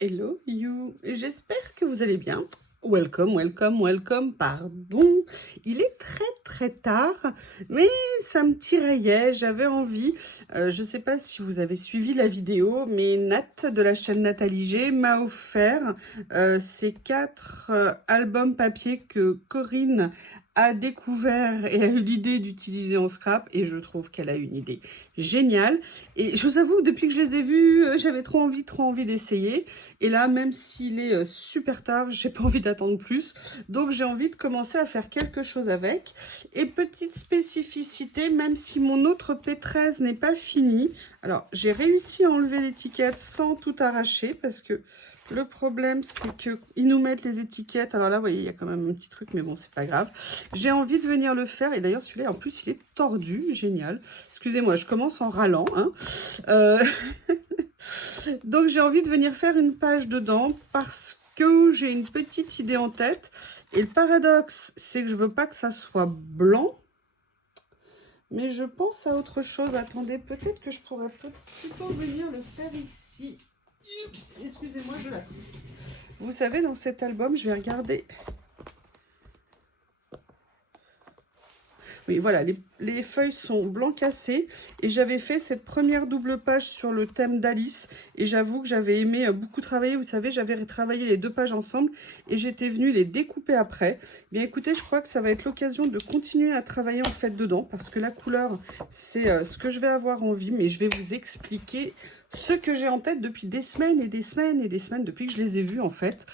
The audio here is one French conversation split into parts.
Hello you, j'espère que vous allez bien. Welcome, welcome, welcome, pardon. Il est très tard, mais ça me tiraillait, j'avais envie. Je sais pas si vous avez suivi la vidéo, mais Nat de la chaîne Nathalie G m'a offert ces 4 albums papier que Corinne a découvert et a eu l'idée d'utiliser en scrap, et je trouve qu'elle a une idée géniale. Et je vous avoue, depuis que je les ai vus, j'avais trop envie d'essayer. Et là, même s'il est super tard, j'ai pas envie d'attendre plus. Donc, j'ai envie de commencer à faire quelque chose avec. Et petite spécificité, même si mon autre P13 n'est pas fini. Alors, j'ai réussi à enlever l'étiquette sans tout arracher parce que le problème, c'est qu'ils nous mettent les étiquettes. Alors là, vous voyez, il y a quand même un petit truc, mais bon, c'est pas grave. J'ai envie de venir le faire. Et d'ailleurs, celui-là, en plus, il est tordu. Génial. Excusez-moi, je commence en râlant. Hein. Donc, j'ai envie de venir faire une page dedans parce que j'ai une petite idée en tête. Et le paradoxe, c'est que je veux pas que ça soit blanc. Mais je pense à autre chose. Attendez, peut-être que je pourrais plutôt venir le faire ici. Oups, excusez-moi, je la... Vous savez, dans cet album, je vais regarder... Oui, voilà, les feuilles sont blanc cassé et j'avais fait cette première double page sur le thème d'Alice et j'avoue que j'avais aimé beaucoup travailler. Vous savez, j'avais retravaillé les 2 pages ensemble et j'étais venue les découper après. Bien écoutez, je crois que ça va être l'occasion de continuer à travailler en fait dedans parce que la couleur, c'est ce que je vais avoir envie, mais je vais vous expliquer ce que j'ai en tête depuis des semaines et des semaines et des semaines depuis que je les ai vus en fait.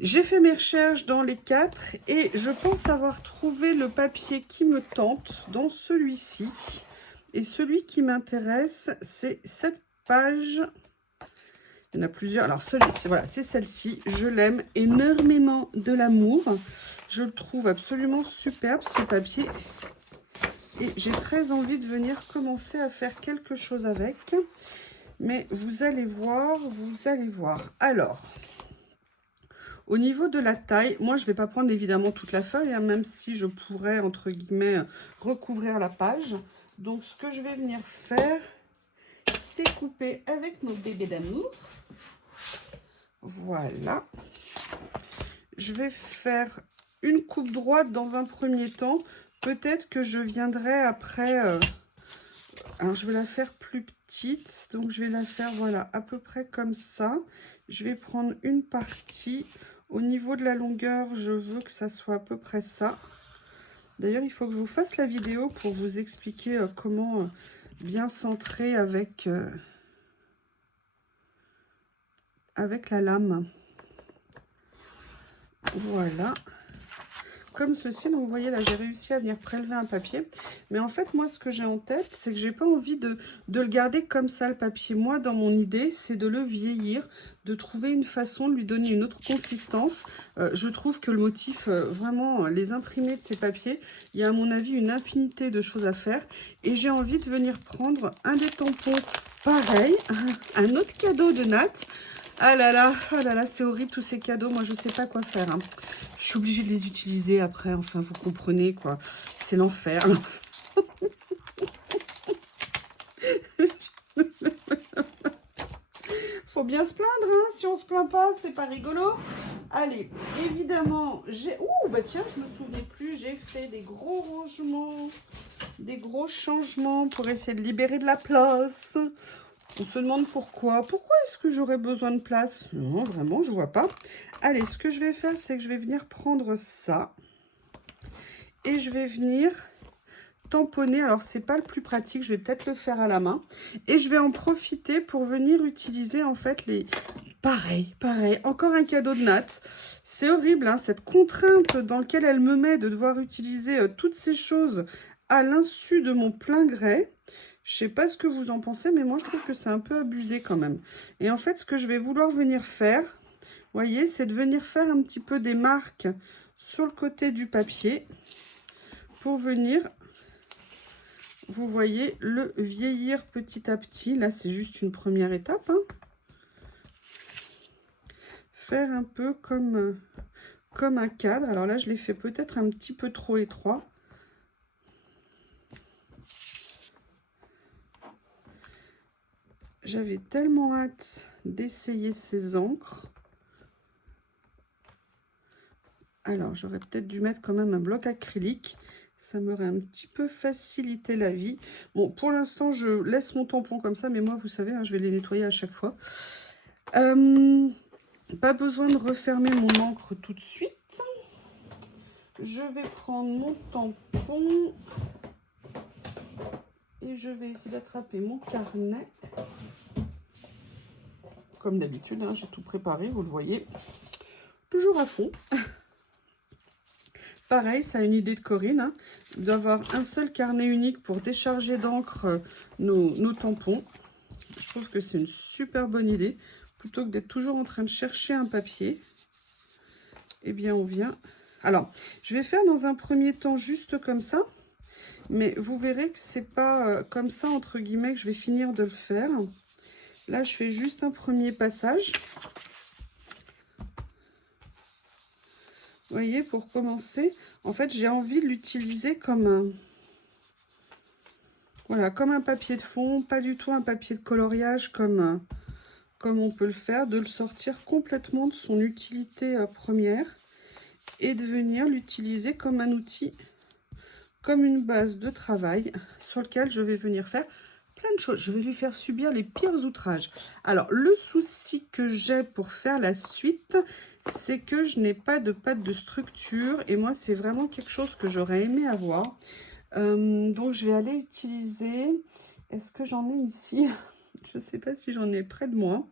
J'ai fait mes recherches dans les 4 et je pense avoir trouvé le papier qui me tente dans celui-ci. Et celui qui m'intéresse, c'est cette page. Il y en a plusieurs. Alors, celui-ci, voilà, c'est celle-ci. Je l'aime énormément de l'amour. Je le trouve absolument superbe, ce papier. Et j'ai très envie de venir commencer à faire quelque chose avec. Mais vous allez voir, vous allez voir. Alors... Au niveau de la taille, moi je ne vais pas prendre évidemment toute la feuille, hein, même si je pourrais, entre guillemets, recouvrir la page. Donc ce que je vais venir faire, c'est couper avec mon bébé d'amour. Voilà. Je vais faire une coupe droite dans un premier temps. Peut-être que je viendrai après... alors je vais la faire plus petite, donc je vais la faire, voilà, à peu près comme ça. Je vais prendre une partie... Au niveau de la longueur, je veux que ça soit à peu près ça. D'ailleurs, il faut que je vous fasse la vidéo pour vous expliquer comment bien centrer avec la lame. Voilà. Comme ceci, donc vous voyez là, j'ai réussi à venir prélever un papier. Mais en fait, moi, ce que j'ai en tête, c'est que j'ai pas envie de le garder comme ça, le papier. Moi, dans mon idée, c'est de le vieillir, de trouver une façon de lui donner une autre consistance. Je trouve que le motif, vraiment, les imprimés de ces papiers, il y a à mon avis une infinité de choses à faire. Et j'ai envie de venir prendre un des tampons pareil, un autre cadeau de Nat. Ah là là, c'est horrible tous ces cadeaux. Moi, je sais pas quoi faire. Hein. Je suis obligée de les utiliser après. Enfin, vous comprenez quoi. C'est l'enfer. Faut bien se plaindre, hein. Si on se plaint pas, c'est pas rigolo. Allez, évidemment, j'ai... Ouh, bah tiens, je me souvenais plus. J'ai fait des gros rangements, des gros changements pour essayer de libérer de la place. On se demande pourquoi. Pourquoi est-ce que j'aurais besoin de place? Non, vraiment, je vois pas. Allez, ce que je vais faire, c'est que je vais venir prendre ça. Et je vais venir tamponner. Alors, c'est pas le plus pratique. Je vais peut-être le faire à la main. Et je vais en profiter pour venir utiliser, en fait, les... Pareil. Encore un cadeau de Nat. C'est horrible, hein, cette contrainte dans laquelle elle me met de devoir utiliser toutes ces choses à l'insu de mon plein gré. Je sais pas ce que vous en pensez, mais moi, je trouve que c'est un peu abusé quand même. Et en fait, ce que je vais vouloir venir faire, vous voyez, c'est de venir faire un petit peu des marques sur le côté du papier pour venir, vous voyez, le vieillir petit à petit. Là, c'est juste une première étape. Hein. Faire un peu comme un cadre. Alors là, je l'ai fait peut-être un petit peu trop étroit. j'avais tellement hâte d'essayer ces encres. Alors, j'aurais peut-être dû mettre quand même un bloc acrylique. Ça m'aurait un petit peu facilité la vie. Bon, pour l'instant, je laisse mon tampon comme ça. Mais moi, vous savez, hein, je vais les nettoyer à chaque fois. Pas besoin de refermer mon encre tout de suite. Je vais prendre mon tampon. Et je vais essayer d'attraper mon carnet. Comme d'habitude, hein, j'ai tout préparé, vous le voyez. Toujours à fond. Pareil, ça a une idée de Corinne, hein, d'avoir un seul carnet unique pour décharger d'encre nos tampons. Je trouve que c'est une super bonne idée. Plutôt que d'être toujours en train de chercher un papier, eh bien on vient... Alors, je vais faire dans un premier temps juste comme ça. Mais vous verrez que c'est pas comme ça, entre guillemets, que je vais finir de le faire. Là, je fais juste un premier passage. Vous voyez, pour commencer, en fait, j'ai envie de l'utiliser comme un... Voilà, comme un papier de fond, pas du tout un papier de coloriage comme on peut le faire, de le sortir complètement de son utilité première et de venir l'utiliser comme un outil, comme une base de travail sur lequel je vais venir faire plein de choses. Je vais lui faire subir les pires outrages. Alors, le souci que j'ai pour faire la suite, c'est que je n'ai pas de pâte de structure. Et moi, c'est vraiment quelque chose que j'aurais aimé avoir. Donc, je vais aller utiliser... Est-ce que j'en ai ici? Je ne sais pas si j'en ai près de moi.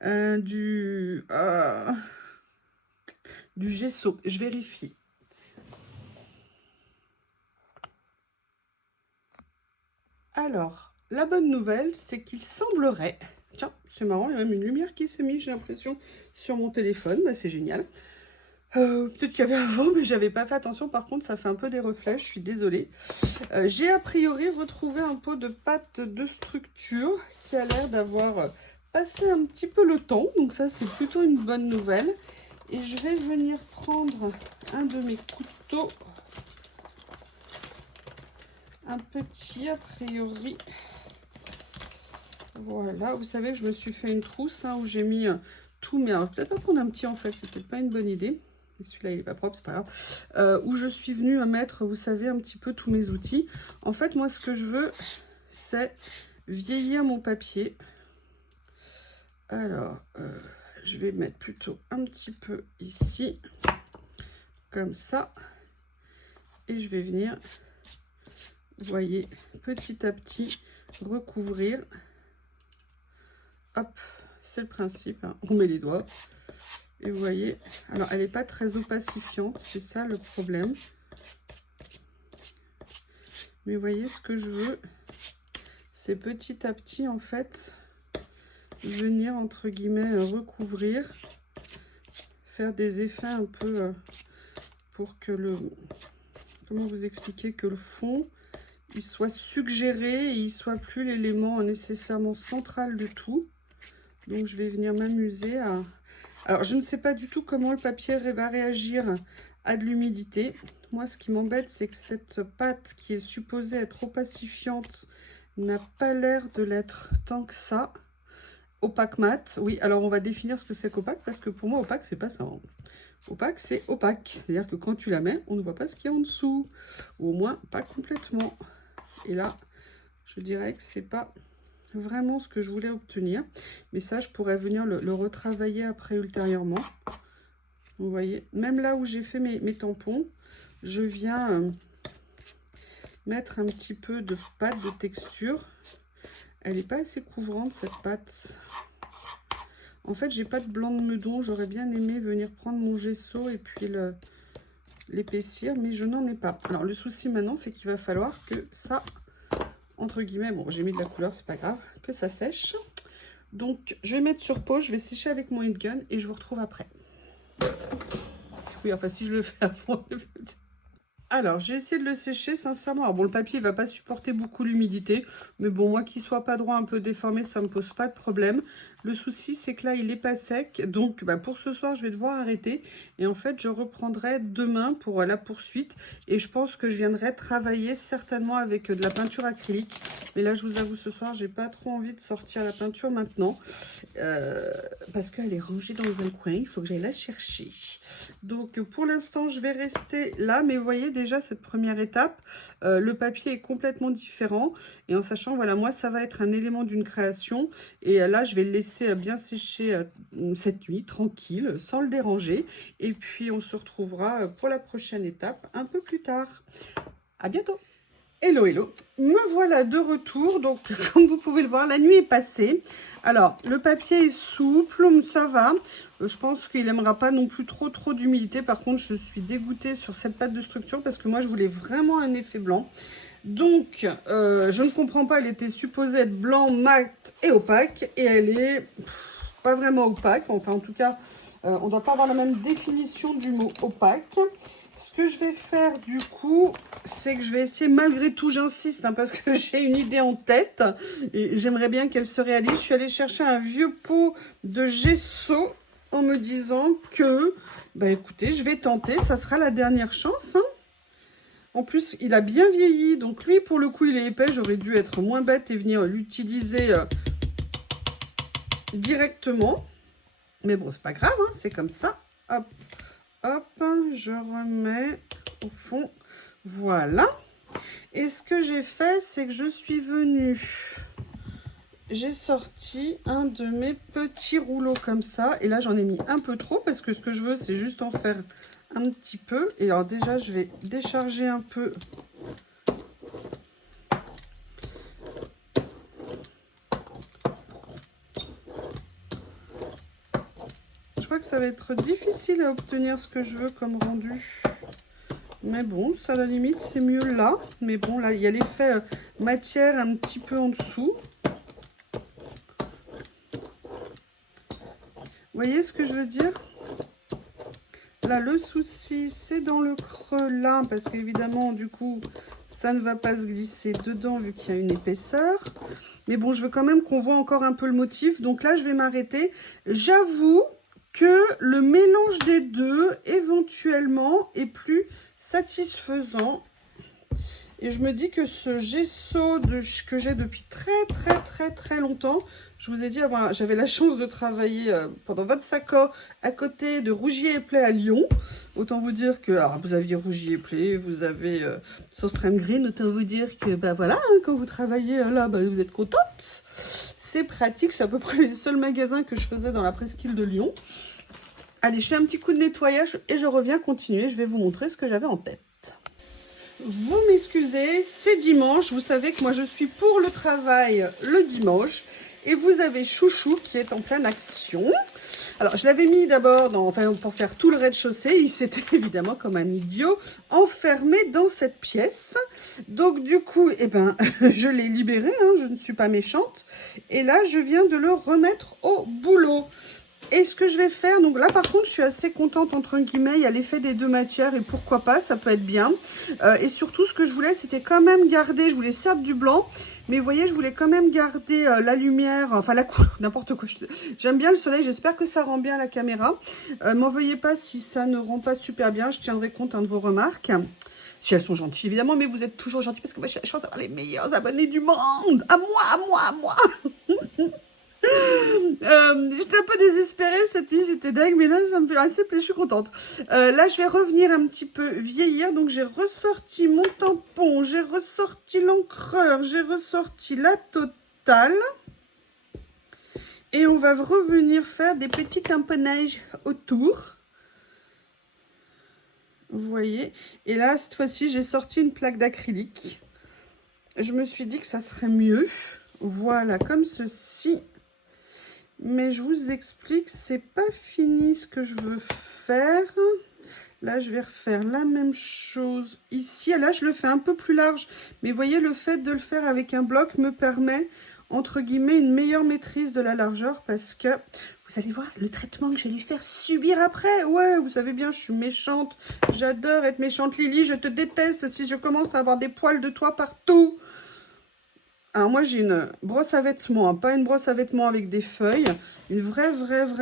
Du gesso. Je vérifie. Alors, la bonne nouvelle, c'est qu'il semblerait... Tiens, c'est marrant, il y a même une lumière qui s'est mise, j'ai l'impression, sur mon téléphone. Bah, c'est génial. Peut-être qu'il y avait avant, mais j'avais pas fait attention. Par contre, ça fait un peu des reflets, je suis désolée. J'ai a priori retrouvé un pot de pâte de structure qui a l'air d'avoir passé un petit peu le temps. Donc ça, c'est plutôt une bonne nouvelle. Et je vais venir prendre un de mes couteaux. Un petit, a priori. Voilà, vous savez que je me suis fait une trousse hein, où j'ai mis tout. Mais alors, peut-être pas prendre un petit en fait, c'est peut-être pas une bonne idée. Celui-là, il n'est pas propre, c'est pas grave. Où je suis venue à mettre, vous savez, un petit peu tous mes outils. En fait, moi, ce que je veux, c'est vieillir mon papier. Alors, je vais mettre plutôt un petit peu ici, comme ça. Et je vais venir, vous voyez, petit à petit, recouvrir. Hop, c'est le principe, hein. On met les doigts. Et vous voyez, alors elle n'est pas très opacifiante, c'est ça le problème. Mais vous voyez, ce que je veux, c'est petit à petit, en fait, venir, entre guillemets, recouvrir, faire des effets un peu pour que le... Comment vous expliquer? Que le fond, il soit suggéré et il soit plus l'élément nécessairement central de tout. Donc, je vais venir m'amuser à... Alors, je ne sais pas du tout comment le papier va réagir à de l'humidité. Moi, ce qui m'embête, c'est que cette pâte qui est supposée être opacifiante n'a pas l'air de l'être tant que ça. Opaque mat. Oui, alors on va définir ce que c'est qu'opaque, parce que pour moi, opaque, c'est pas ça. Hein. Opaque, c'est opaque. C'est-à-dire que quand tu la mets, on ne voit pas ce qu'il y a en dessous. Ou au moins, pas complètement. Et là, je dirais que c'est pas... vraiment ce que je voulais obtenir, mais ça je pourrais venir le retravailler après ultérieurement. Vous voyez, même là où j'ai fait mes tampons, je viens mettre un petit peu de pâte de texture. Elle n'est pas assez couvrante cette pâte. En fait, j'ai pas de blanc de meudon, j'aurais bien aimé venir prendre mon gesso et puis l'épaissir, mais je n'en ai pas. Alors le souci maintenant, c'est qu'il va falloir que ça, entre guillemets, bon j'ai mis de la couleur, c'est pas grave, que ça sèche. Donc je vais mettre sur pause, je vais sécher avec mon heat gun et je vous retrouve après. Oui, enfin si je le fais avant. Alors, j'ai essayé de le sécher, sincèrement. Alors bon, le papier, il va pas supporter beaucoup l'humidité. Mais bon, moi qui soit pas droit, un peu déformé, ça me pose pas de problème. Le souci, c'est que là, il est pas sec. Donc, bah, pour ce soir, je vais devoir arrêter. Et en fait, je reprendrai demain pour la poursuite. Et je pense que je viendrai travailler certainement avec de la peinture acrylique. Mais là, je vous avoue, ce soir, j'ai pas trop envie de sortir la peinture maintenant. Parce qu'elle est rangée dans un coin. Il faut que j'aille la chercher. Donc, pour l'instant, je vais rester là. Mais vous voyez, déjà cette première étape, le papier est complètement différent et en sachant, voilà, moi ça va être un élément d'une création et là je vais le laisser bien sécher cette nuit, tranquille, sans le déranger, et puis on se retrouvera pour la prochaine étape un peu plus tard. À bientôt. Hello, hello, me voilà de retour. Donc comme vous pouvez le voir, la nuit est passée. Alors le papier est souple, ça va. Je pense qu'il n'aimera pas non plus trop d'humidité. Par contre, je suis dégoûtée sur cette pâte de structure parce que moi je voulais vraiment un effet blanc. Donc je ne comprends pas, elle était supposée être blanc, mat et opaque et elle est pas vraiment opaque. Enfin en tout cas, on ne doit pas avoir la même définition du mot opaque. Ce que je vais faire du coup, c'est que je vais essayer, malgré tout, j'insiste, hein, parce que j'ai une idée en tête et j'aimerais bien qu'elle se réalise. Je suis allée chercher un vieux pot de gesso en me disant que, bah écoutez, je vais tenter, ça sera la dernière chance. Hein. En plus, il a bien vieilli, donc lui, pour le coup, il est épais. J'aurais dû être moins bête et venir l'utiliser directement. Mais bon, c'est pas grave, hein, c'est comme ça. Hop. Hop, je remets au fond, voilà. Et ce que j'ai fait, c'est que je suis venue, j'ai sorti un de mes petits rouleaux comme ça. Et là, j'en ai mis un peu trop parce que ce que je veux, c'est juste en faire un petit peu. Et alors déjà, je vais décharger un peu. Je crois que ça va être difficile à obtenir ce que je veux comme rendu. Mais bon, ça à la limite, c'est mieux là. Mais bon, là, il y a l'effet matière un petit peu en dessous. Vous voyez ce que je veux dire? Là, le souci, c'est dans le creux là, parce qu'évidemment, du coup, ça ne va pas se glisser dedans vu qu'il y a une épaisseur. Mais bon, je veux quand même qu'on voit encore un peu le motif. Donc là, je vais m'arrêter. J'avoue que le mélange des deux, éventuellement, est plus satisfaisant. Et je me dis que ce gesso que j'ai depuis très longtemps, je vous ai dit avant, j'avais la chance de travailler pendant 25 ans à côté de Rougier et Play à Lyon. Autant vous dire que, alors vous aviez Rougier et Play, vous avez Sostrem Green, autant vous dire que, bah voilà, hein, quand vous travaillez là, bah, vous êtes contente. C'est pratique, c'est à peu près les seuls magasins que je faisais dans la presqu'île de Lyon. Allez, je fais un petit coup de nettoyage et je reviens continuer, je vais vous montrer ce que j'avais en tête. Vous m'excusez, c'est dimanche. Vous savez que moi, je suis pour le travail le dimanche. Et vous avez Chouchou qui est en pleine action. Alors, je l'avais mis d'abord pour faire tout le rez-de-chaussée. Il s'était évidemment, comme un idiot, enfermé dans cette pièce. Donc, du coup, eh ben, je l'ai libéré. Hein, je ne suis pas méchante. Et là, je viens de le remettre au boulot. Et ce que je vais faire, donc là par contre je suis assez contente entre guillemets, il y a l'effet des deux matières et pourquoi pas, ça peut être bien. Et surtout ce que je voulais c'était quand même garder, je voulais certes du blanc, mais vous voyez je voulais quand même garder la lumière, enfin la couleur, n'importe quoi. J'aime bien le soleil, j'espère que ça rend bien la caméra. M'en veuillez pas si ça ne rend pas super bien, je tiendrai compte de vos remarques. Si elles sont gentilles évidemment, mais vous êtes toujours gentils parce que moi j'ai la chance d'avoir les meilleurs abonnés du monde. À moi J'étais un peu désespérée cette nuit, j'étais dingue, mais là ça me fait assez plaisir, je suis contente. Là je vais revenir un petit peu vieillir, donc j'ai ressorti mon tampon, j'ai ressorti l'encreur, j'ai ressorti la totale. Et on va revenir faire des petits tamponnages autour. Vous voyez, et là cette fois-ci j'ai sorti une plaque d'acrylique. Je me suis dit que ça serait mieux, voilà, comme ceci. Mais je vous explique, c'est pas fini ce que je veux faire. Là, je vais refaire la même chose ici. Et là, je le fais un peu plus large. Mais vous voyez, le fait de le faire avec un bloc me permet entre guillemets, une meilleure maîtrise de la largeur parce que vous allez voir le traitement que je vais lui faire subir après. Ouais, vous savez bien, je suis méchante. J'adore être méchante. Lily, je te déteste si je commence à avoir des poils de toi partout. Alors moi, j'ai une brosse à vêtements, hein, pas une brosse à vêtements avec des feuilles. Une vraie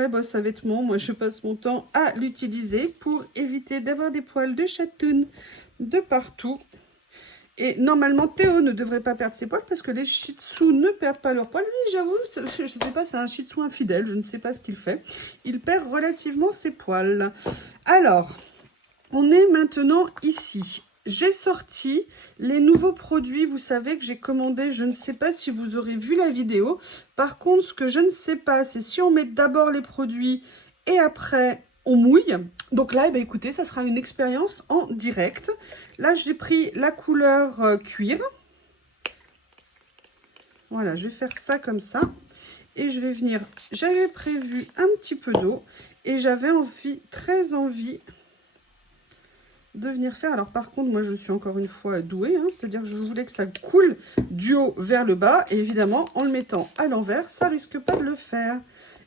brosse à vêtements. Moi, je passe mon temps à l'utiliser pour éviter d'avoir des poils de chatoune de partout. Et normalement, Théo ne devrait pas perdre ses poils parce que les shih tzus ne perdent pas leurs poils. Lui, j'avoue, je ne sais pas, c'est un shih tzu infidèle, je ne sais pas ce qu'il fait. Il perd relativement ses poils. Alors, on est maintenant ici. J'ai sorti les nouveaux produits, vous savez que j'ai commandé, je ne sais pas si vous aurez vu la vidéo. Par contre, ce que je ne sais pas, c'est si on met d'abord les produits et après on mouille. Donc là, eh bien, écoutez, ça sera une expérience en direct. Là, j'ai pris la couleur cuir. Voilà, je vais faire ça comme ça. Et je vais venir, j'avais prévu un petit peu d'eau et j'avais envie, très envie de venir faire. Alors par contre, moi je suis encore une fois douée, hein, c'est-à-dire que je voulais que ça coule du haut vers le bas. Et évidemment, en le mettant à l'envers, ça risque pas de le faire.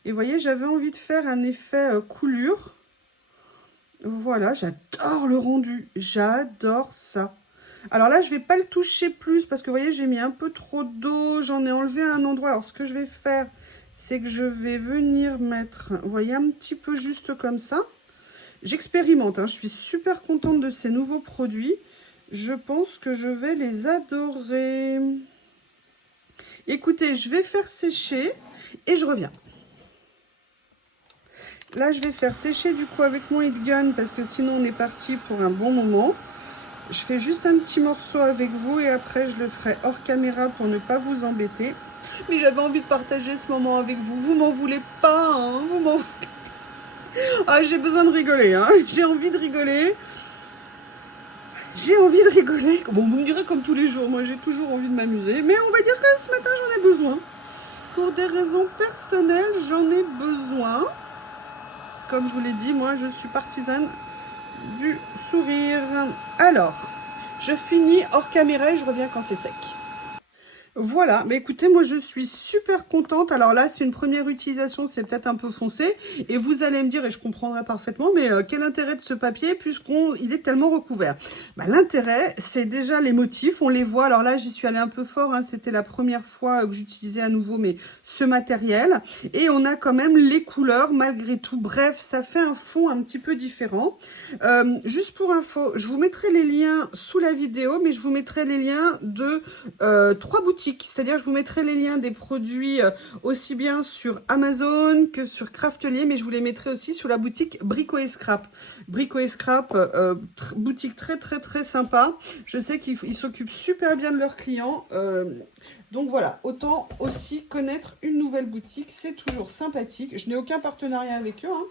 Et vous voyez, j'avais envie de faire un effet coulure. Voilà, j'adore le rendu, j'adore ça. Alors là, je vais pas le toucher plus parce que vous voyez, j'ai mis un peu trop d'eau, j'en ai enlevé à un endroit. Alors ce que je vais faire, c'est que je vais venir mettre, vous voyez, un petit peu juste comme ça. J'expérimente, hein, je suis super contente de ces nouveaux produits. Je pense que je vais les adorer. Écoutez, je vais faire sécher et je reviens. Là, je vais faire sécher du coup avec mon heat gun parce que sinon on est parti pour un bon moment. Je fais juste un petit morceau avec vous et après je le ferai hors caméra pour ne pas vous embêter. Mais j'avais envie de partager ce moment avec vous. Vous m'en voulez pas, hein, vous m'en voulez. Ah, j'ai besoin de rigoler, hein. J'ai envie de rigoler. J'ai envie de rigoler. Bon, vous me direz comme tous les jours, moi j'ai toujours envie de m'amuser. Mais on va dire que ce matin j'en ai besoin. Pour des raisons personnelles, j'en ai besoin. Comme je vous l'ai dit, moi je suis partisane du sourire. Alors, je finis hors caméra et je reviens quand c'est sec. Voilà, mais écoutez, moi je suis super contente. Alors là, c'est une première utilisation, c'est peut-être un peu foncé. Et vous allez me dire, et je comprendrai parfaitement, mais quel intérêt de ce papier puisqu'il est tellement recouvert? Bah, l'intérêt, c'est déjà les motifs, on les voit. Alors là, j'y suis allée un peu fort, hein, c'était la première fois que j'utilisais à nouveau ce matériel. Et on a quand même les couleurs malgré tout. Bref, ça fait un fond un petit peu différent. Juste pour info, je vous mettrai les liens sous la vidéo, mais je vous mettrai les liens de 3 boutiques. C'est-à-dire je vous mettrai les liens des produits aussi bien sur Amazon que sur Craftelier, mais je vous les mettrai aussi sur la boutique Brico et Scrap. Brico et Scrap, boutique très sympa. Je sais qu'ils s'occupent super bien de leurs clients. Donc voilà, autant aussi connaître une nouvelle boutique, c'est toujours sympathique. Je n'ai aucun partenariat avec eux, hein.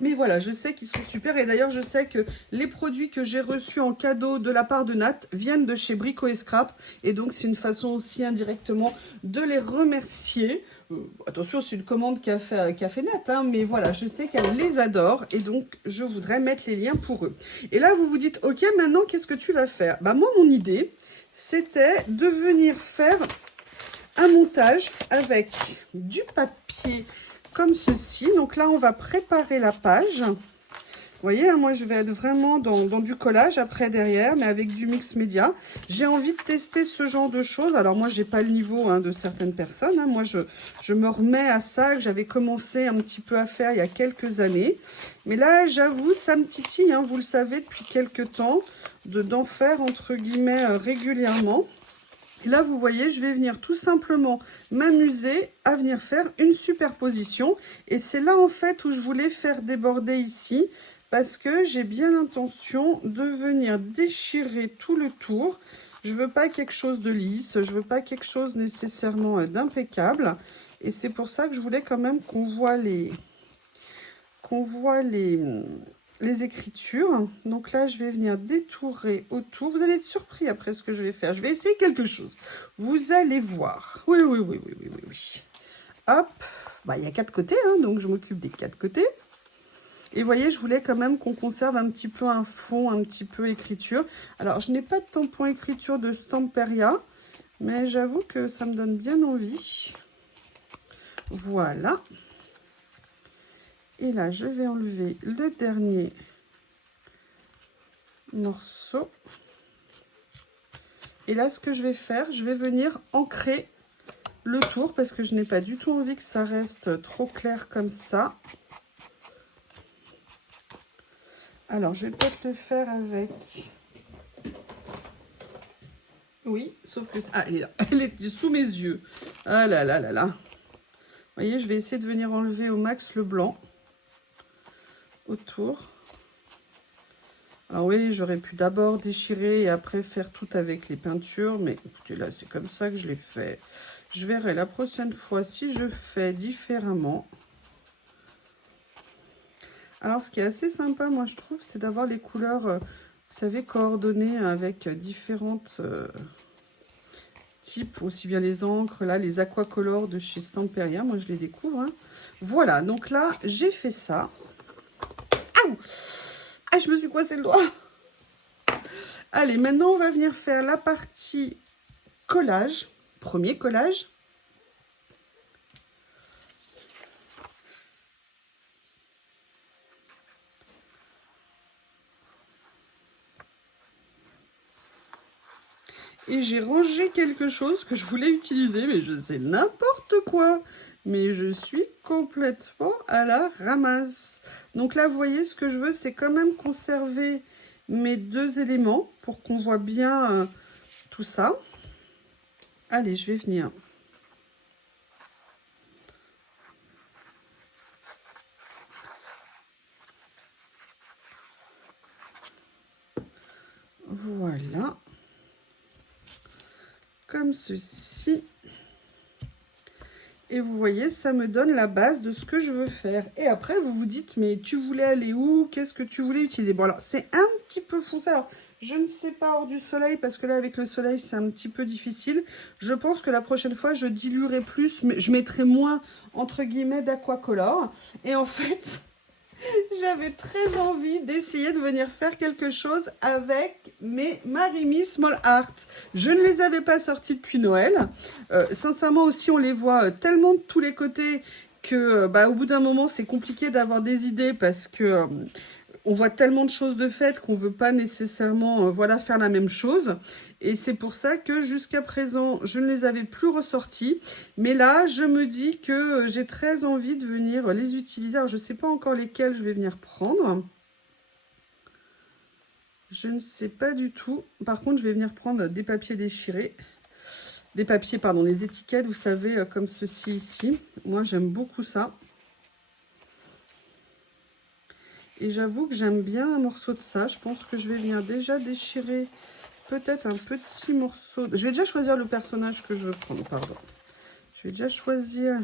Mais voilà, je sais qu'ils sont super. Et d'ailleurs, je sais que les produits que j'ai reçus en cadeau de la part de Nat viennent de chez Brico et Scrap. Et donc, c'est une façon aussi indirectement de les remercier. Attention, c'est une commande qu'a fait Nat, hein, mais voilà, je sais qu'elle les adore. Et donc, je voudrais mettre les liens pour eux. Et là, vous vous dites, ok, maintenant, qu'est-ce que tu vas faire? Bah, moi, mon idée, c'était de venir faire un montage avec du papier comme ceci. Donc là, on va préparer la page. Vous voyez, hein, moi, je vais être vraiment dans du collage après derrière, mais avec du mix média. J'ai envie de tester ce genre de choses. Alors moi, j'ai pas le niveau hein, de certaines personnes. Hein. Moi, je me remets à ça que j'avais commencé un petit peu à faire il y a quelques années. Mais là, j'avoue, ça me titille, hein, vous le savez, depuis quelques temps, d'en faire, entre guillemets, régulièrement. Et là, vous voyez, je vais venir tout simplement m'amuser à venir faire une superposition. Et c'est là, en fait, où je voulais faire déborder ici. Parce que j'ai bien l'intention de venir déchirer tout le tour. Je veux pas quelque chose de lisse. Je veux pas quelque chose nécessairement d'impeccable. Et c'est pour ça que je voulais quand même qu'on voit les écritures. Donc là, je vais venir détourer autour. Vous allez être surpris après ce que je vais faire. Je vais essayer quelque chose. Vous allez voir. Oui. Hop. Bah, il y a 4 côtés, hein, donc je m'occupe des 4 côtés. Et vous voyez, je voulais quand même qu'on conserve un petit peu un fond, un petit peu écriture. Alors, je n'ai pas de tampon écriture de Stamperia. Mais j'avoue que ça me donne bien envie. Voilà. Et là, je vais enlever le dernier morceau. Et là, ce que je vais faire, je vais venir ancrer le tour parce que je n'ai pas du tout envie que ça reste trop clair comme ça. Alors, je vais peut-être le faire avec... Oui, sauf que... Ah, elle est là. Elle est sous mes yeux. Ah là là là là. Vous voyez, je vais essayer de venir enlever au max le blanc autour. Alors oui, j'aurais pu d'abord déchirer et après faire tout avec les peintures. Mais écoutez, là, c'est comme ça que je l'ai fait. Je verrai la prochaine fois si je fais différemment. Alors, ce qui est assez sympa, moi, je trouve, c'est d'avoir les couleurs, vous savez, coordonnées avec différentes types, aussi bien les encres, là, les aquacolors de chez Stamperia. Moi, je les découvre. Hein. Voilà, donc là, j'ai fait ça. Aouh! Ah, je me suis coincé le doigt. Allez, maintenant, on va venir faire la partie collage. Premier collage. Et j'ai rangé quelque chose que je voulais utiliser, mais je sais n'importe quoi. Mais je suis complètement à la ramasse. Donc là, vous voyez, ce que je veux, c'est quand même conserver mes deux éléments pour qu'on voit bien tout ça. Allez, je vais venir. Voilà. Comme ceci. Et vous voyez, ça me donne la base de ce que je veux faire. Et après, vous vous dites, mais tu voulais aller où? Qu'est-ce que tu voulais utiliser? Bon, alors, c'est un petit peu foncé. Alors, je ne sais pas hors du soleil, parce que là, avec le soleil, c'est un petit peu difficile. Je pense que la prochaine fois, je diluerai plus, mais je mettrai moins, entre guillemets, d'aquacolor. Et en fait... J'avais très envie d'essayer de venir faire quelque chose avec mes Marimi Small Art. Je ne les avais pas sortis depuis Noël. Sincèrement aussi, on les voit tellement de tous les côtés que au bout d'un moment, c'est compliqué d'avoir des idées parce que on voit tellement de choses de faites qu'on ne veut pas nécessairement voilà, faire la même chose. Et c'est pour ça que jusqu'à présent, je ne les avais plus ressortis. Mais là, je me dis que j'ai très envie de venir les utiliser. Alors, je ne sais pas encore lesquels je vais venir prendre. Je ne sais pas du tout. Par contre, je vais venir prendre des papiers déchirés. Des papiers, pardon, les étiquettes, vous savez, comme ceci ici. Moi, j'aime beaucoup ça. Et j'avoue que j'aime bien un morceau de ça. Je pense que je vais venir déjà déchirer peut-être un petit morceau. Je vais déjà choisir le personnage que je veux prendre, pardon. Je vais déjà choisir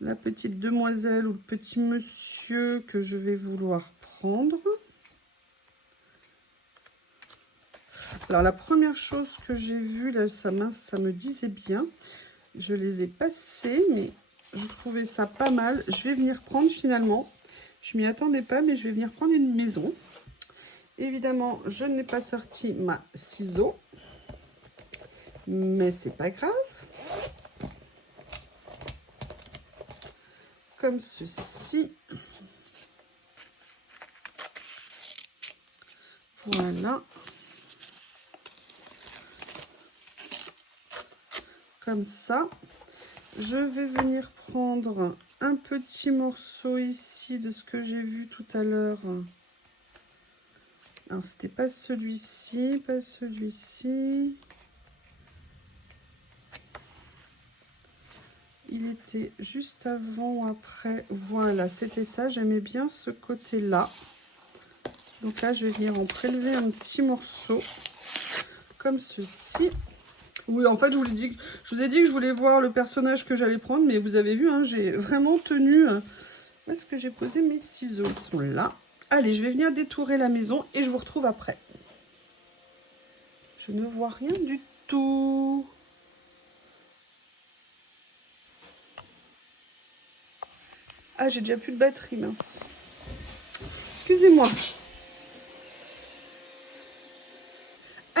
la petite demoiselle ou le petit monsieur que je vais vouloir prendre. Alors, la première chose que j'ai vue, là, ça me disait bien. Je les ai passés, mais je trouvais ça pas mal. Je vais venir prendre finalement... Je m'y attendais pas, mais je vais venir prendre une maison. Évidemment, je n'ai pas sorti ma ciseau. Mais c'est pas grave. Comme ceci. Voilà. Comme ça. Je vais venir prendre un petit morceau ici de ce que j'ai vu tout à l'heure. Alors, c'était pas celui-ci, pas celui-ci. Il était juste avant ou après. Voilà, c'était ça. J'aimais bien ce côté-là. Donc là, je vais venir en prélever un petit morceau comme ceci. Oui, en fait, je vous ai dit que je voulais voir le personnage que j'allais prendre, mais vous avez vu, hein, j'ai vraiment tenu... Où est-ce que j'ai posé mes ciseaux? Ils sont là. Allez, je vais venir détourer la maison et je vous retrouve après. Je ne vois rien du tout. Ah, j'ai déjà plus de batterie, mince. Excusez-moi.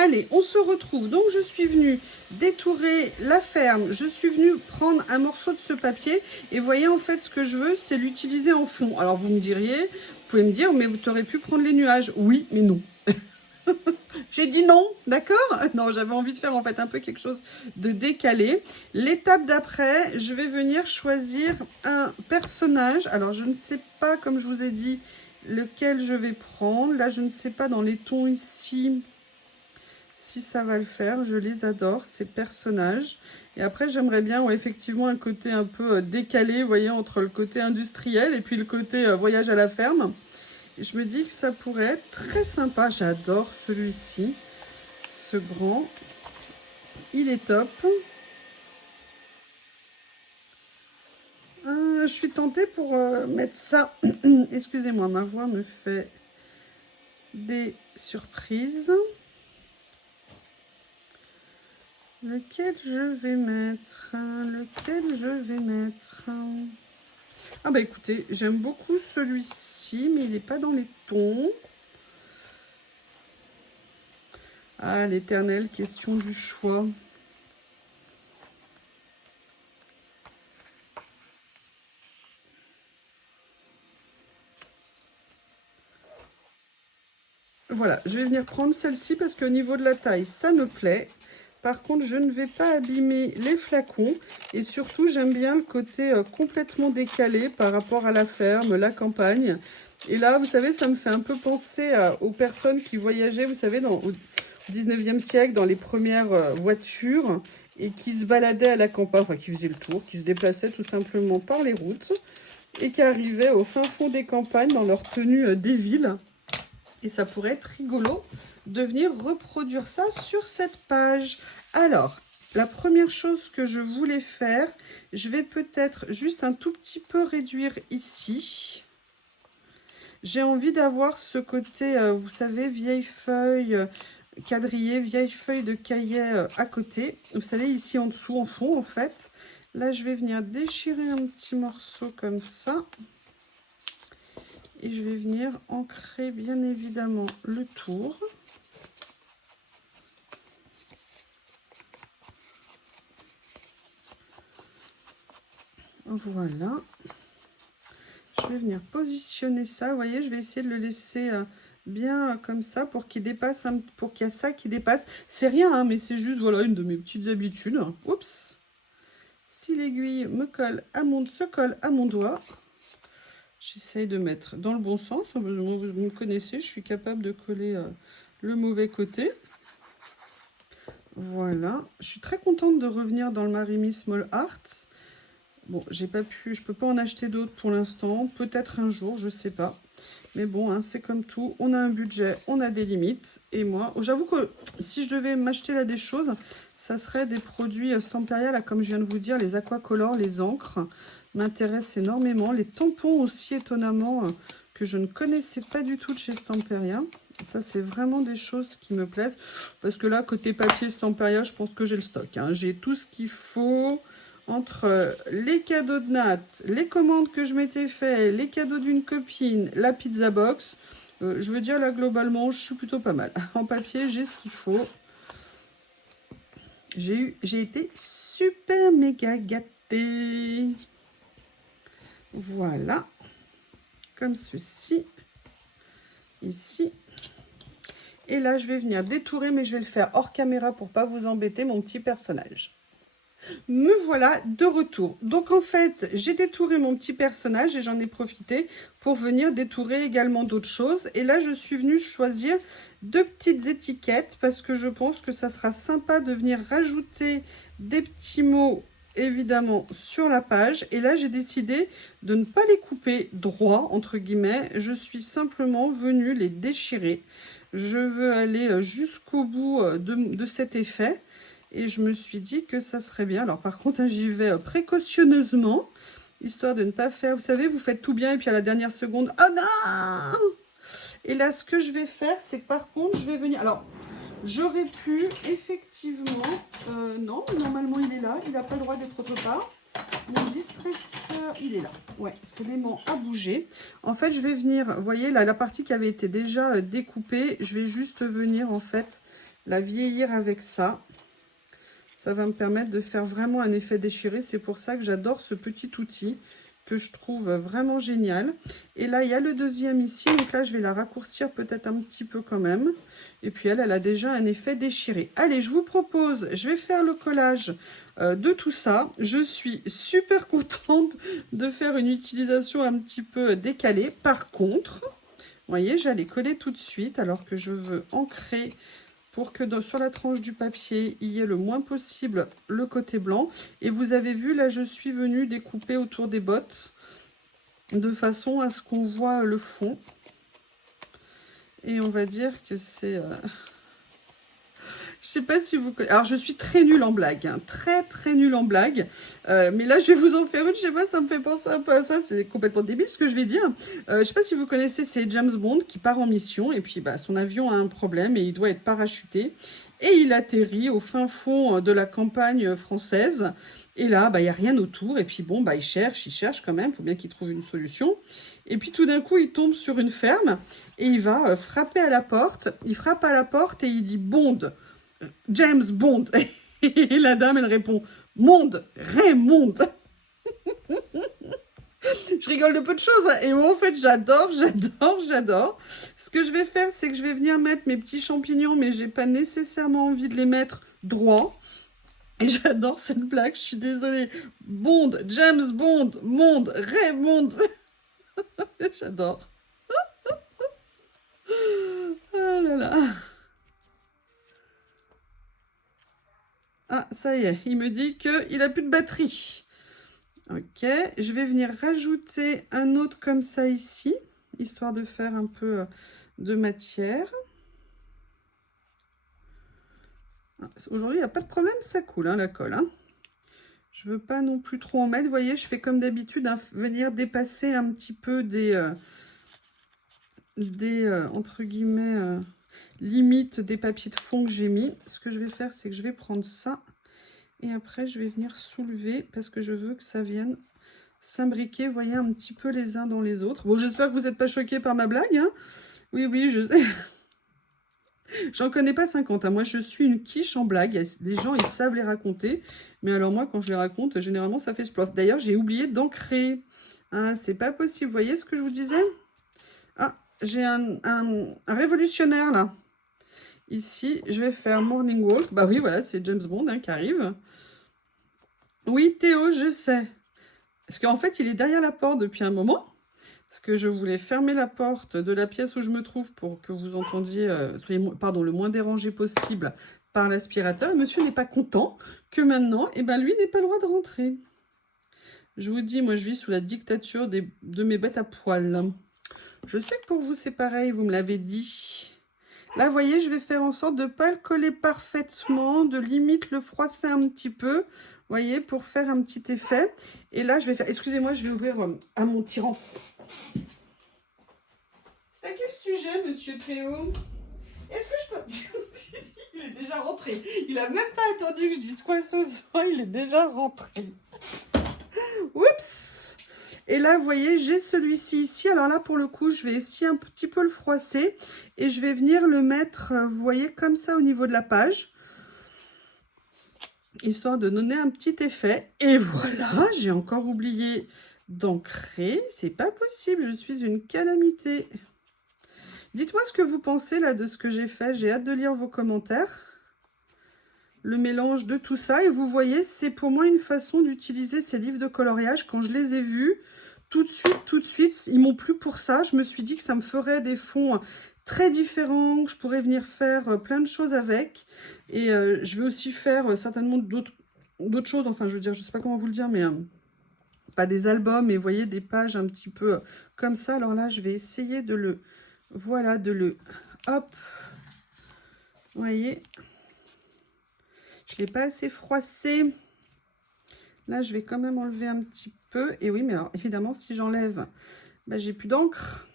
Allez, on se retrouve. Donc, je suis venue détourer la ferme. Je suis venue prendre un morceau de ce papier. Et voyez, en fait, ce que je veux, c'est l'utiliser en fond. Alors, vous me diriez, vous pouvez me dire, mais vous t'aurez pu prendre les nuages. Oui, mais non. J'ai dit non, d'accord? Non, j'avais envie de faire en fait un peu quelque chose de décalé. L'étape d'après, je vais venir choisir un personnage. Alors, je ne sais pas, comme je vous ai dit, lequel je vais prendre. Là, je ne sais pas dans les tons ici si ça va le faire. Je les adore, ces personnages. Et après, j'aimerais bien effectivement un côté un peu décalé, vous voyez, entre le côté industriel et puis le côté voyage à la ferme. Et je me dis que ça pourrait être très sympa. J'adore celui-ci, ce grand. Il est top. Je suis tentée pour mettre ça. Excusez-moi, ma voix me fait des surprises. Lequel je vais mettre? Lequel je vais mettre? Ah bah écoutez, j'aime beaucoup celui-ci, mais il n'est pas dans les tons. Ah, l'éternelle question du choix. Voilà, je vais venir prendre celle-ci parce qu'au niveau de la taille, ça me plaît. Par contre, je ne vais pas abîmer les flacons. Et surtout, j'aime bien le côté complètement décalé par rapport à la ferme, la campagne. Et là, vous savez, ça me fait un peu penser aux personnes qui voyageaient, vous savez, au 19e siècle, dans les premières voitures, et qui se baladaient à la campagne, enfin, qui faisaient le tour, qui se déplaçaient tout simplement par les routes, et qui arrivaient au fin fond des campagnes dans leur tenue des villes. Et ça pourrait être rigolo de venir reproduire ça sur cette page. Alors, la première chose que je voulais faire, je vais peut-être juste un tout petit peu réduire ici. J'ai envie d'avoir ce côté, vous savez, vieille feuille quadrillée, vieille feuille de cahier à côté. Vous savez, ici en dessous, en fond, en fait. Là, je vais venir déchirer un petit morceau comme ça. Et je vais venir ancrer bien évidemment le tour. Voilà. Je vais venir positionner ça. Vous voyez, je vais essayer de le laisser bien comme ça pour qu'il dépasse, pour qu'il y ait ça qui dépasse. C'est rien, hein, mais c'est juste voilà une de mes petites habitudes. Oups. Si l'aiguille se colle à mon doigt. J'essaye de mettre dans le bon sens. Vous me connaissez, je suis capable de coller le mauvais côté. Voilà. Je suis très contente de revenir dans le Marimi Small Art. Bon, je peux pas en acheter d'autres pour l'instant. Peut-être un jour, je sais pas. Mais bon, hein, c'est comme tout. On a un budget, on a des limites. Et moi, j'avoue que si je devais m'acheter là des choses, ça serait des produits Stamperia, là, comme je viens de vous dire, les aquacolors, les encres m'intéressent énormément. Les tampons aussi, étonnamment, que je ne connaissais pas du tout de chez Stamperia. Ça, c'est vraiment des choses qui me plaisent. Parce que là, côté papier Stamperia, je pense que j'ai le stock. Hein. J'ai tout ce qu'il faut. Entre les cadeaux de Nat, les commandes que je m'étais fait, les cadeaux d'une copine, la pizza box, je veux dire là globalement je suis plutôt pas mal. En papier j'ai ce qu'il faut. J'ai été super méga gâtée. Voilà. Comme ceci. Ici. Et là je vais venir détourer, mais je vais le faire hors caméra pour pas vous embêter, mon petit personnage. Me voilà de retour. Donc en fait, j'ai détouré mon petit personnage et j'en ai profité pour venir détourer également d'autres choses. Et là, je suis venue choisir deux petites étiquettes parce que je pense que ça sera sympa de venir rajouter des petits mots évidemment sur la page. Et là, j'ai décidé de ne pas les couper droit, entre guillemets. Je suis simplement venue les déchirer. Je veux aller jusqu'au bout de cet effet. Et je me suis dit que ça serait bien. Alors par contre, hein, j'y vais précautionneusement, histoire de ne pas faire... Vous savez, vous faites tout bien et puis à la dernière seconde... Oh non! Et là, ce que je vais faire, c'est que par contre, je vais venir... Alors, j'aurais pu, effectivement... non, normalement, il est là. Il n'a pas le droit d'être autre part. Mon distresseur, il est là. Ouais, parce que l'aimant a bougé. En fait, je vais venir... Vous voyez, là, la partie qui avait été déjà découpée, je vais juste venir, en fait... la vieillir avec ça. Ça va me permettre de faire vraiment un effet déchiré. C'est pour ça que j'adore ce petit outil que je trouve vraiment génial. Et là, il y a le deuxième ici. Donc là, je vais la raccourcir peut-être un petit peu quand même. Et puis elle a déjà un effet déchiré. Allez, je vous propose, je vais faire le collage de tout ça. Je suis super contente de faire une utilisation un petit peu décalée. Par contre, vous voyez, j'allais coller tout de suite alors que je veux ancrer pour que sur la tranche du papier, il y ait le moins possible le côté blanc. Et vous avez vu, là, je suis venue découper autour des bottes de façon à ce qu'on voit le fond. Et on va dire que c'est... Je sais pas si vous... Alors, je suis très nulle en blague, hein, très nulle en blague. Mais là, je vais vous en faire une, je sais pas, ça me fait penser un peu à ça. C'est complètement débile ce que je vais dire. Je sais pas si vous connaissez, c'est James Bond qui part en mission. Et puis, bah, son avion a un problème et il doit être parachuté. Et il atterrit au fin fond de la campagne française. Et là, bah, il n'y a rien autour. Et puis, bon, bah, il cherche quand même. Il faut bien qu'il trouve une solution. Et puis, tout d'un coup, il tombe sur une ferme. Et il va frapper à la porte. Il frappe à la porte et il dit « Bond ». James Bond. Et la dame, elle répond Monde, Raymond. Je rigole de peu de choses. Hein. Et moi, en fait, j'adore. Ce que je vais faire, c'est que je vais venir mettre mes petits champignons, mais j'ai pas nécessairement envie de les mettre droit. Et j'adore cette blague, je suis désolée. Bond, James Bond, Monde, Raymond. J'adore. Ah là là. Ah, ça y est, il me dit qu'il n'a plus de batterie. Ok, je vais venir rajouter un autre comme ça ici, histoire de faire un peu de matière. Aujourd'hui, il n'y a pas de problème, ça coule, hein, la colle. Hein. Je ne veux pas non plus trop en mettre. Vous voyez, je fais comme d'habitude, hein, venir dépasser un petit peu des entre guillemets, limites des papiers de fond que j'ai mis. Ce que je vais faire, c'est que je vais prendre ça. Et après, je vais venir soulever parce que je veux que ça vienne s'imbriquer, vous voyez, un petit peu les uns dans les autres. Bon, j'espère que vous n'êtes pas choqués par ma blague. Hein. Oui, je sais. J'en connais pas 50. Hein. Moi, je suis une quiche en blague. Des gens, ils savent les raconter. Mais alors moi, quand je les raconte, généralement, ça fait splof. D'ailleurs, j'ai oublié d'ancrer. Hein, c'est pas possible. Vous voyez ce que je vous disais? Ah, j'ai un révolutionnaire, là. Ici, je vais faire Morning Walk. Bah oui, voilà, c'est James Bond hein, qui arrive. Oui, Théo, je sais. Parce qu'en fait, il est derrière la porte depuis un moment. Parce que je voulais fermer la porte de la pièce où je me trouve pour que vous entendiez, le moins dérangé possible par l'aspirateur. Monsieur n'est pas content que maintenant, lui n'ait pas le droit de rentrer. Je vous dis, moi, je vis sous la dictature de mes bêtes à poil. Je sais que pour vous, c'est pareil, vous me l'avez dit. Là, vous voyez, je vais faire en sorte de ne pas le coller parfaitement, de limite le froisser un petit peu, vous voyez, pour faire un petit effet. Et là, je vais faire... Excusez-moi, je vais ouvrir à mon tyran. C'est à quel sujet, monsieur Théo? Est-ce que je peux... Il est déjà rentré. Il n'a même pas attendu que je dise quoi que ce soit. Il est déjà rentré. Oups! Et là, vous voyez, j'ai celui-ci ici. Alors là, pour le coup, je vais essayer un petit peu le froisser. Et je vais venir le mettre, vous voyez, comme ça au niveau de la page. Histoire de donner un petit effet. Et voilà, j'ai encore oublié d'ancrer. C'est pas possible, je suis une calamité. Dites-moi ce que vous pensez là de ce que j'ai fait. J'ai hâte de lire vos commentaires. Le mélange de tout ça. Et vous voyez, c'est pour moi une façon d'utiliser ces livres de coloriage. Quand je les ai vus, tout de suite, ils m'ont plu pour ça. Je me suis dit que ça me ferait des fonds très différents, que je pourrais venir faire plein de choses avec. Et je vais aussi faire certainement d'autres choses. Enfin, je veux dire, je sais pas comment vous le dire, mais pas des albums, mais vous voyez, des pages un petit peu comme ça. Alors là, je vais essayer de le... Voilà, hop, vous voyez, je ne l'ai pas assez froissé. Là, je vais quand même enlever un petit peu. Et oui, mais alors, évidemment, si j'enlève, j'ai plus d'encre.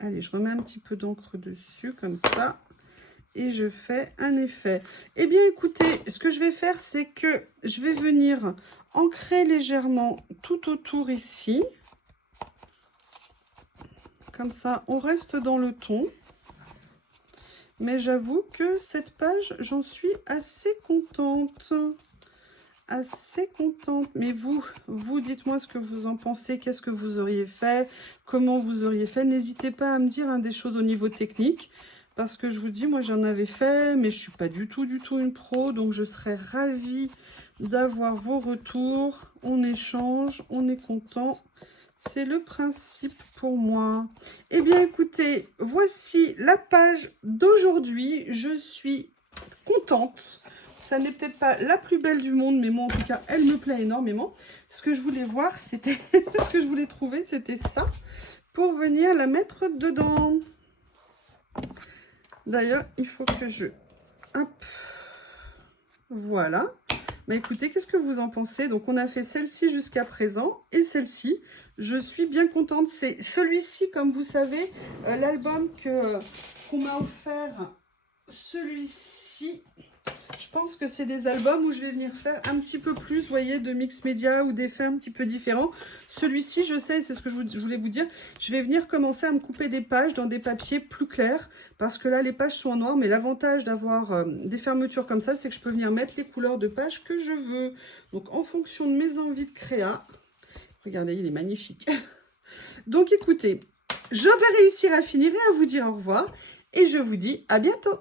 Allez, je remets un petit peu d'encre dessus, comme ça. Et je fais un effet. Eh bien, écoutez, ce que je vais faire, c'est que je vais venir ancrer légèrement tout autour ici. Comme ça, on reste dans le ton. Mais j'avoue que cette page, j'en suis assez contente. Assez contente. Mais vous dites-moi ce que vous en pensez. Qu'est-ce que vous auriez fait? Comment vous auriez fait? N'hésitez pas à me dire des choses au niveau technique. Parce que je vous dis, moi j'en avais fait, mais je suis pas du tout une pro. Donc je serais ravie d'avoir vos retours. On échange, on est content. C'est le principe pour moi. Eh bien, écoutez, voici la page d'aujourd'hui. Je suis contente. Ça n'est peut-être pas la plus belle du monde, mais moi, en tout cas, elle me plaît énormément. Ce que je voulais voir, c'était... ce que je voulais trouver, c'était ça. Pour venir la mettre dedans. D'ailleurs, il faut que je... Hop. Voilà. Bah écoutez, qu'est-ce que vous en pensez? Donc, on a fait celle-ci jusqu'à présent et celle-ci. Je suis bien contente. C'est celui-ci, comme vous savez, l'album qu'on m'a offert. Celui-ci, je pense que c'est des albums où je vais venir faire un petit peu plus, vous voyez, de mix média ou d'effets un petit peu différents. Celui-ci, je sais, c'est ce que je voulais vous dire. Je vais venir commencer à me couper des pages dans des papiers plus clairs. Parce que là, les pages sont en noir. Mais l'avantage d'avoir des fermetures comme ça, c'est que je peux venir mettre les couleurs de pages que je veux. Donc, en fonction de mes envies de créa. Regardez, il est magnifique. Donc, écoutez, je vais réussir à finir et à vous dire au revoir. Et je vous dis à bientôt.